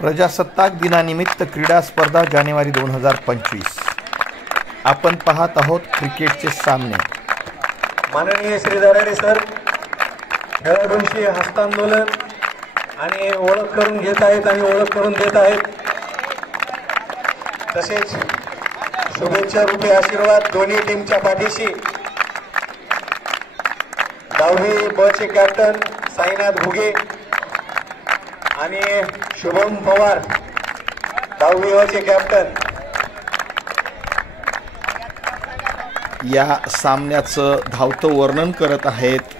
प्रजासत्ताक दिनानिमित्त क्रीडा स्पर्धा जानेवारी 2025। आपण पाहत आहोत क्रिकेटचे सामने। माननीय श्री दराडे सर खेळाडूंशी हस्तांदोलन आणि ओळख करून घेत आहेत आणि ओळख करून देत आहेत। तसेच शुभेच्छा रूपी आशीर्वाद दोन्ही टीमच्या पाठीशी। 10वी ब चे कॅप्टन साईनाथ घुगे आणि शुभम पवार 10वी अ चे कॅप्टन। या सामन्याचं धावतं वर्णन करत आहेत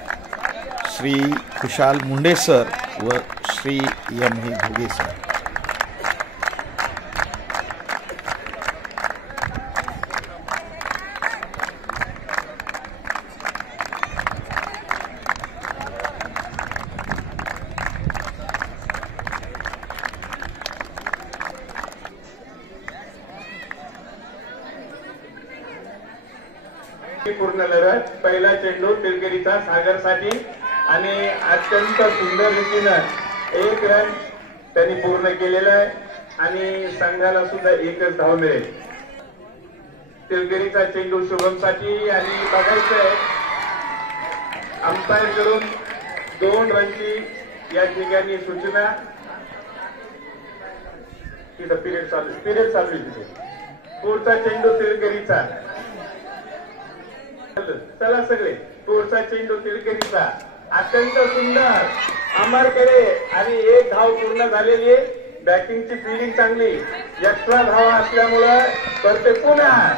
श्री खुशाल मुंडे सर व Shri M V Ghuge sir. पूर्ण लढत पहिला चेंडू तिलकेरीचा सागरसाठी आणि अत्यंत सुंदर रीतीनं 1 रन त्यांनी पूर्ण केलेला आहे आणि संघाला सुद्धा 1च धाव मिळेल। तिलकेरीचा चेंडू शुभमसाठी आणि बघायचंय अंपायर कडून 2 रनची या ठिकाणी सूचना। तिथं पिरियड चालू तिथे। पुढचा चेंडू तिलकेरीचा। चला सगळे पुढचा चेंडू तिलकेरीचा अत्यंत सुंदर अमरकडे आणि 1 धाव पूर्ण झालेली। बॅटिंगची फिल्डिंग चांगली, एक्स्ट्रा धावा असल्यामुळं परते पुन्हा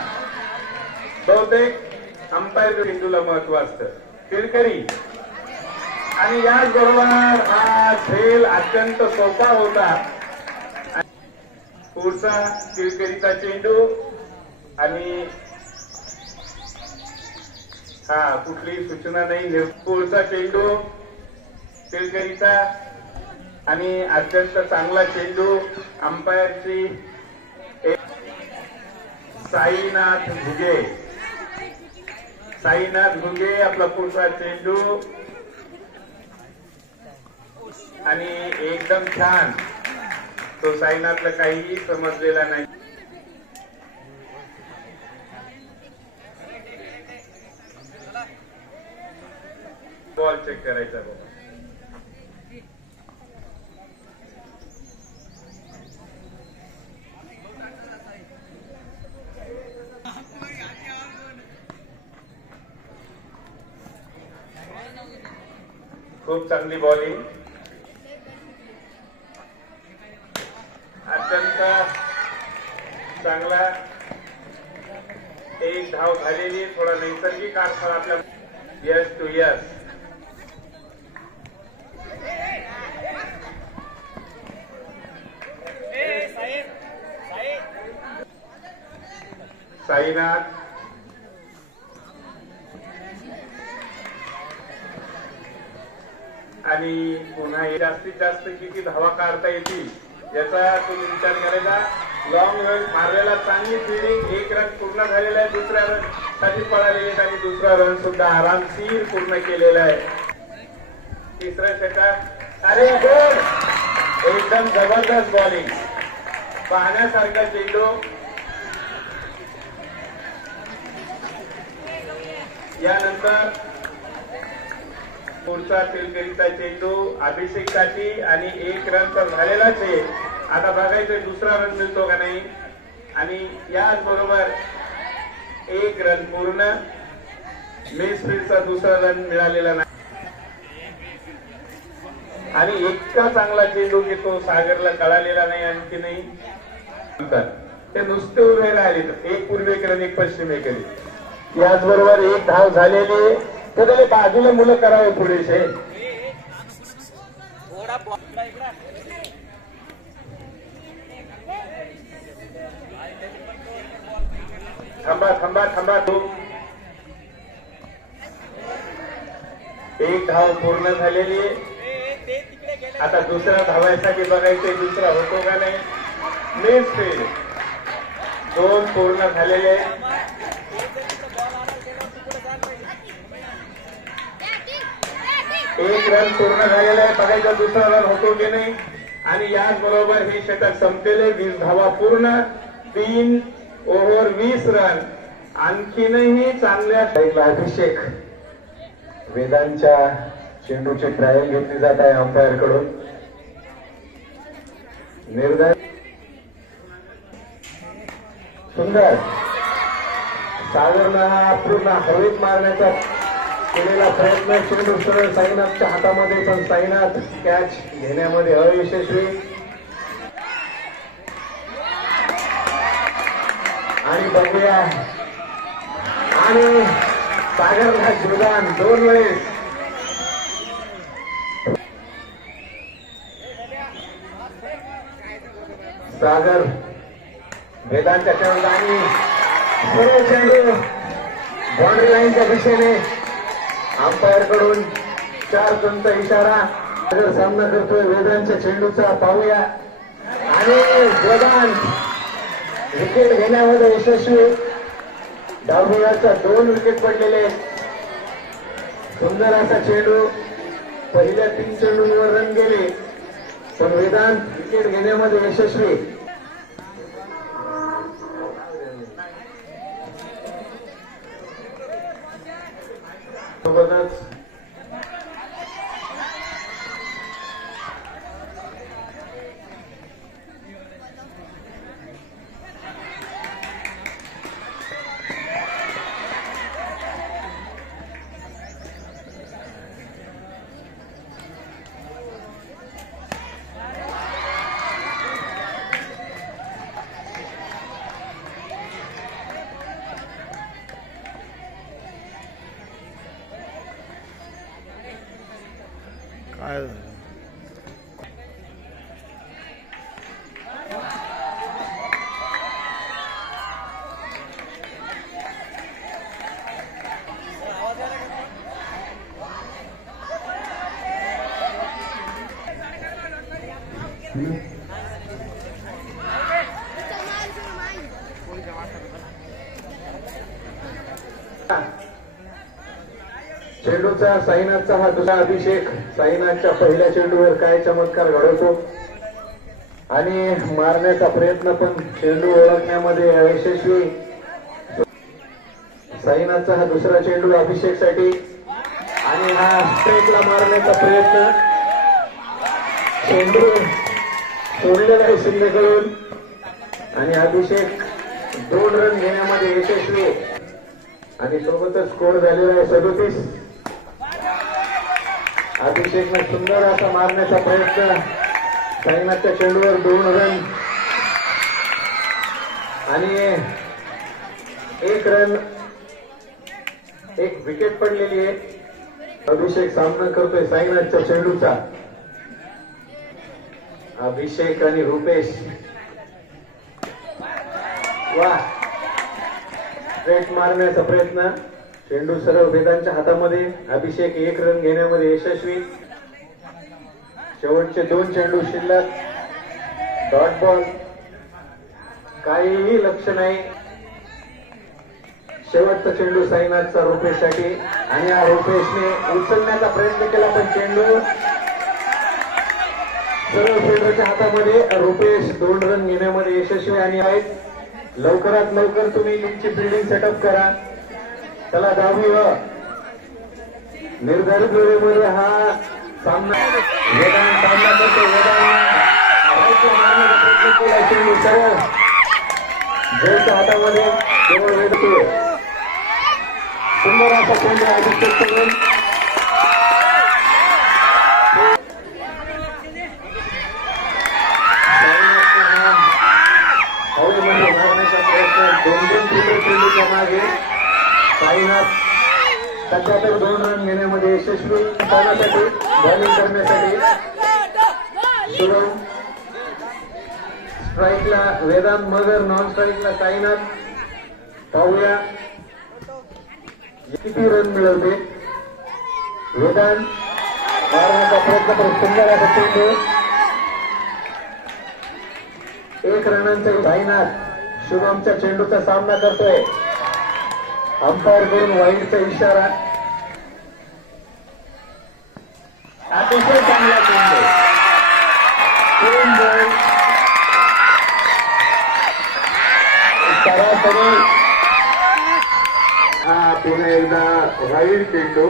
बहुतेक अंपायर चेंडूला महत्व असतं तिलकेरी। आणि याचबरोबर हा खेळ अत्यंत सोपा होता। पुढचा तिलकेरीचा चेंडू आणि कुठलीही सूचना नाही। पुढचा चेंडू तिलकेरीचा आणि अत्यंत चांगला चेंडू अंपायरची साईनाथ घुगे आपला पुढचा चेंडू आणि एकदम छान। तो साईनाथला काहीही समजलेला नाही। बॉल चेक करायचा बाबा। खूप चांगली बॉलिंग, अत्यंत चांगला 1 धाव झालेली। थोडा नैसर्गिक अडथळा आपल्या यस टू यस। साईनाथ आणि पुन्हा जास्तीत जास्त किती धावा काढता येतील याचा तुम्ही विचार करायचा। लॉंग रन मारलेला, चांगली फिल्डिंग, 1 रन पूर्ण झालेला आहे। दुसऱ्या रन साठी पळालेले आणि दुसरा रन सुद्धा आरामशीर पूर्ण केलेला आहे। तिसरा षटक, अरे गुड, एकदम जबरदस्त बॉलिंग, पाहण्यासारखा चेंडू। यानंतर पुढचा तिलकेरीचा चेंडू अभिषेकसाठी आणि 1 रन तर झालेलाच आहे। आता बघायचं दुसरा रन मिळतो का नाही। आणि याच बरोबर 1 रन पूर्ण, मिसफील्डचा दुसरा रन मिळालेला नाही। आणि इतका चांगला चेंडू की तो सागरला कळालेला नाही आणखी नाही। ते नुसते उभे राहिले, एक पूर्वेकडे एक पश्चिमेकडे। याचबरोबर 1 धाव झालेली। त्याला बाजूला मुलं करावे थोडेसे। थांबा 1 धाव पूर्ण झालेली। आता दुसऱ्या धावायसाठी बघायचे दुसरा होतो का नाही। मिसफील्ड 2 पूर्ण झालेले। एक रन पूर्ण झालेला आहे, बघायचा दुसरा रन होतो की नाही। आणि याचबरोबर हे षटक संपलेले 20 धावा पूर्ण 3 ओव्हर 20 रन. आणखीनही चांगल्या अभिषेक वेदांच्या चेंडूची ट्रायल घेतली जात आहे अंपायर कडून. निर्धार सुंदर सागरनं हा पूर्ण हवेत मारण्याचा केलेला प्रयत्न. चेंडू सरळ साईनाथच्या हातामध्ये पण साईनाथ कॅच घेण्यामध्ये अयशस्वी. आणि बघूया आणि सागरला जोरदार 2 वेळेस सागर वेदांच्या चेंडू आणि सर्व चेंडू बाउंड्री लाईनच्या दिशेने. अंपायर कडून 4 रनचा इशारा. सागर सामना करतोय वेदांच्या चेंडूचा. पाहूया आणि वेदांत विकेट घेण्यामध्ये यशस्वी. डावभुयाचा 2 विकेट पडलेले. सुंदर असा चेंडू. पहिल्या 3 चेंडूंवर रन गेले पण वेदांत विकेट घेण्यामध्ये यशस्वी. सोबतच काय चेंडूचा साईनाथचा हा दुसरा अभिषेक. साईनाथच्या पहिल्या चेंडूवर काय चमत्कार घडवतो आणि मारण्याचा प्रयत्न पण चेंडू ओळखण्यामध्ये यशस्वी. साईनाथचा हा दुसरा चेंडू अभिषेकसाठी आणि हा स्ट्राईकला मारण्याचा प्रयत्न. चेंडू सोडलेला आहे शिंदेकडून आणि अभिषेक 2 रन घेण्यामध्ये यशस्वी. आणि सोबतच स्कोर झालेला आहे 37. अभिषेकने सुंदर असा मारण्याचा प्रयत्न. साईनाथच्या चेंडूवर 2 रन आणि 1 रन 1 विकेट पडलेली आहे. अभिषेक सामना करतोय साईनाथच्या चेंडूचा. अभिषेक आणि रुपेश वा स्ट्रेट मारण्याचा प्रयत्न. चेंडू सरळ वेदांच्या हातामध्ये. अभिषेक 1 रन घेण्यामध्ये यशस्वी. शेवटचे 2 चेंडू शिल्लक. डॉट बॉल काहीही लक्ष नाही. शेवटचा चेंडू साईनाथचा रुपेशसाठी आणि या रुपेशने उचलण्याचा प्रयत्न केला पण चेंडू सरळ फिल्डरच्या हातामध्ये. रुपेश 2 रन घेण्यामध्ये यशस्वी आणि आहेत. लवकरात लवकर तुम्ही तुमची फिल्डिंग सेटअप करा. चला 10वी निर्धारित वेळेमध्ये हा सामना वेदांत सामना करतो. वेदांत चेंडू सरळ जयच्या हातामध्ये केवळ वेधतो. सुंदर असा चेंडू अभिषेक करून हवेमध्ये मारण्याचा प्रयत्न. 2 चेंडूच्या मागे साईनाथ सध्या तर 2 रन घेण्यामध्ये यशस्वी. स्थानासाठी बॉलिंग करण्यासाठी सुरू. स्ट्राईकला वेदांत मगर. नॉन स्ट्राईकला साईनाथ. पाहूया किती रन मिळवते. वेदांत मारण्याचा प्रयत्न करून सुंदर असा चेंडू. 1 रनांचा साईनाथ शुभमच्या चेंडूचा सामना करतोय. अंपायर कडून वाईडचा इशारा. अतिशय चांगला चेंडू. सरासरी पुन्हा एकदा व्हाईट चेंडू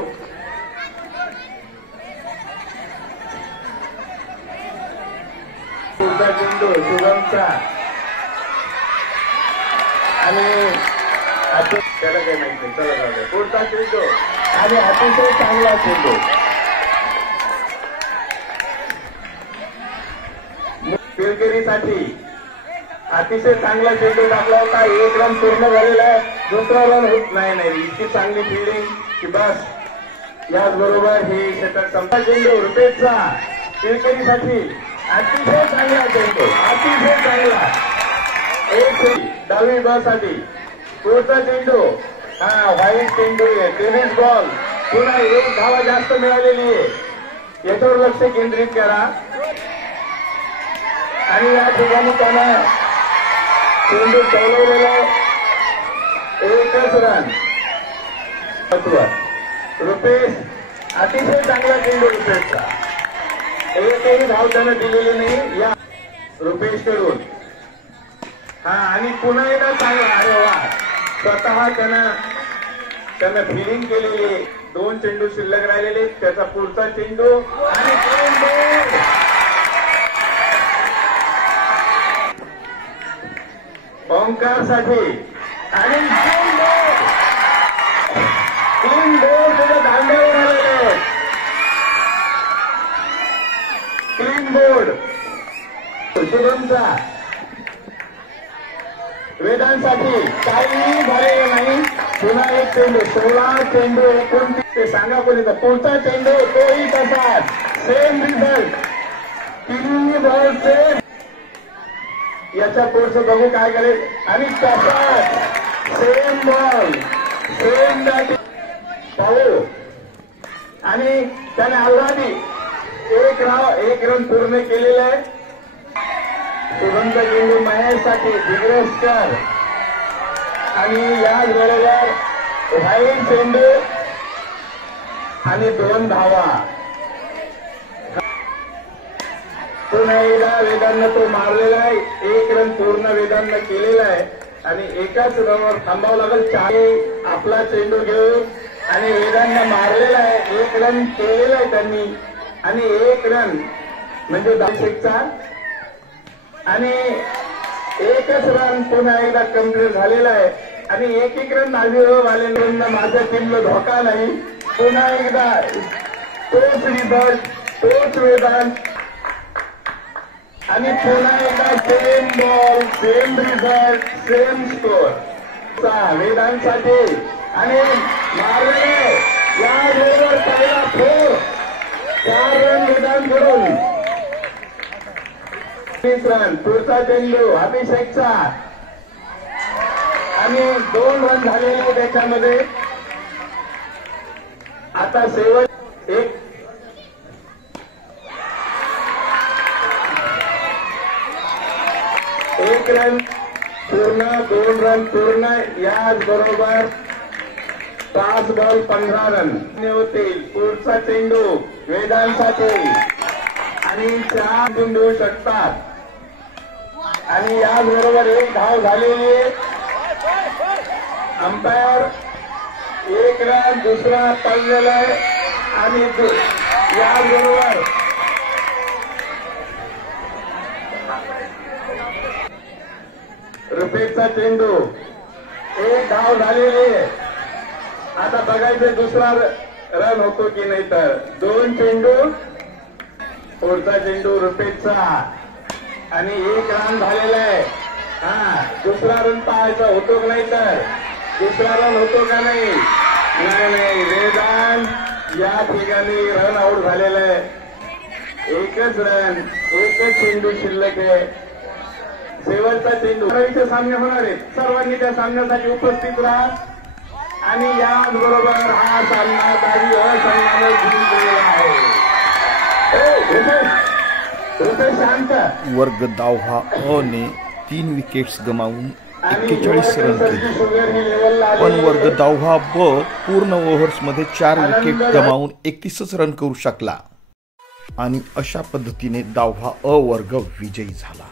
पुढचा चेंडू शुभमचा आणि त्याला काही माहित नाही. चला जाऊ द्या. पुढचा चेंडू आणि अतिशय चांगला चेंडू पिलकेरीसाठी अतिशय चांगला चेंडू टाकला होता. एक रन पूर्ण झालेला आहे. दुसरा रन होत नाही. इतकी चांगली फिल्डिंग की बस. याचबरोबर हे षटक संपला. चेंडू रुपेशचा पिलकेरीसाठी अतिशय चांगला चेंडू अतिशय चांगला. एक डावी बॉल साठी पुढचा चेंडू व्हाईट चेंडू आहे. टेनिस बॉल पुन्हा एक धावा जास्त मिळालेली आहे. याच्यावर लक्ष केंद्रित करा आणि या ठिकाणी त्यांना चेंडू चालवलेला एकच रन. रुपेश अतिशय चांगला चेंडू रुपेशचा. एकही धाव त्यानं दिलेली नाही या रुपेश कडून. आणि पुन्हा एकदा चांगला. अरे वा. स्वतः त्यानं फिलिंग केलेली. 2 चेंडू शिल्लक राहिलेले. त्याचा पुढचा चेंडू आणि ओंकार साठी आणि 3 बोर्ड त्याच्या दांड्यावर आलेले. 3 बोर्ड शुभमचा वेदांसाठी काही झालेलं नाही. पुन्हा एक चेंडू 16 चेंडू 29 ते सांगा कोणी. पुढचा चेंडू तोही तसाच. Same result. 3 ball same. याच्या पुढचं बघू काय करेल. आणि तसाच सेम बॉल सेम बॅटिंग पाहू. आणि त्याने ऑलरेडी एक रन पूर्ण केलेलं आहे. शुभमचा चेंडू महेशसाठी दिग्रस्कर आणि याचबरोबर व्हाईट चेंडू आणि 2 धावा. पुन्हा एकदा वेदांना तो मारलेला आहे. 1 रन पूर्ण वेदांना केलेला आहे आणि एकाच रनवर थांबावं लागेल. 4 आपला चेंडू घेऊन आणि वेदांना मारलेला आहे. 1 रन केलेला आहे त्यांनी आणि 1 रन म्हणजे 10चा आणि एकच रन पुन्हा एकदा कम्प्लीट झालेला आहे. आणि एक रन आलेल्यांना माझ्या टीमला धोका नाही. पुन्हा एकदा तोच रिझल्ट तोच वेदांत आणि पुन्हा एकदा same ball same result same score वेदांसाठी आणि मारले. याबरोबर पहिला 4 रन वेदांकडून. 30 रन. पुढचा चेंडू अभिषेकचा आणि 2 रन झालेले त्याच्यामध्ये. आता शेवट एक रन पूर्ण 2 रन पूर्ण. याचबरोबर 5 बॉल 15 रन होतील. पुढचा चेंडू वेदांसाठी आणि 4 गुण देऊ शकतात. आणि याचबरोबर 1 धाव झालेली. अंपायर 1 रन दुसरा पडलेला आहे आणि याचबरोबर रुपेशचा चेंडू 1 धाव झालेली आहे. आता बघायचं दुसरा रन होतो की नाही. तर 2 चेंडू. पुढचा चेंडू रुपेशचा आणि 1 रन झालेला आहे. दुसरा रन पाहायचा होतो का नाही. तर दुसरा रन होतो का नाही. नाही. वेदांत या ठिकाणी रन आउट झालेला आहे. एकच रन एकच चेंडू शिल्लक आहे. शेवटचा चेंडू. सामने होणार आहेत. सर्वांनी त्या सामन्यासाठी उपस्थित राहा आणि याचबरोबर हा सामना काही असन्मानाने जिंकलेला आहे. शांत. वर्ग धावा अ ने 3 विकेट्स गमावून 41 रन केले. पण वर्ग धावा ब पूर्ण ओव्हर्समध्ये 4 विकेट गमावून 31 रन करू शकला. आणि अशा पद्धतीने 10वा अ वर्ग विजयी झाला।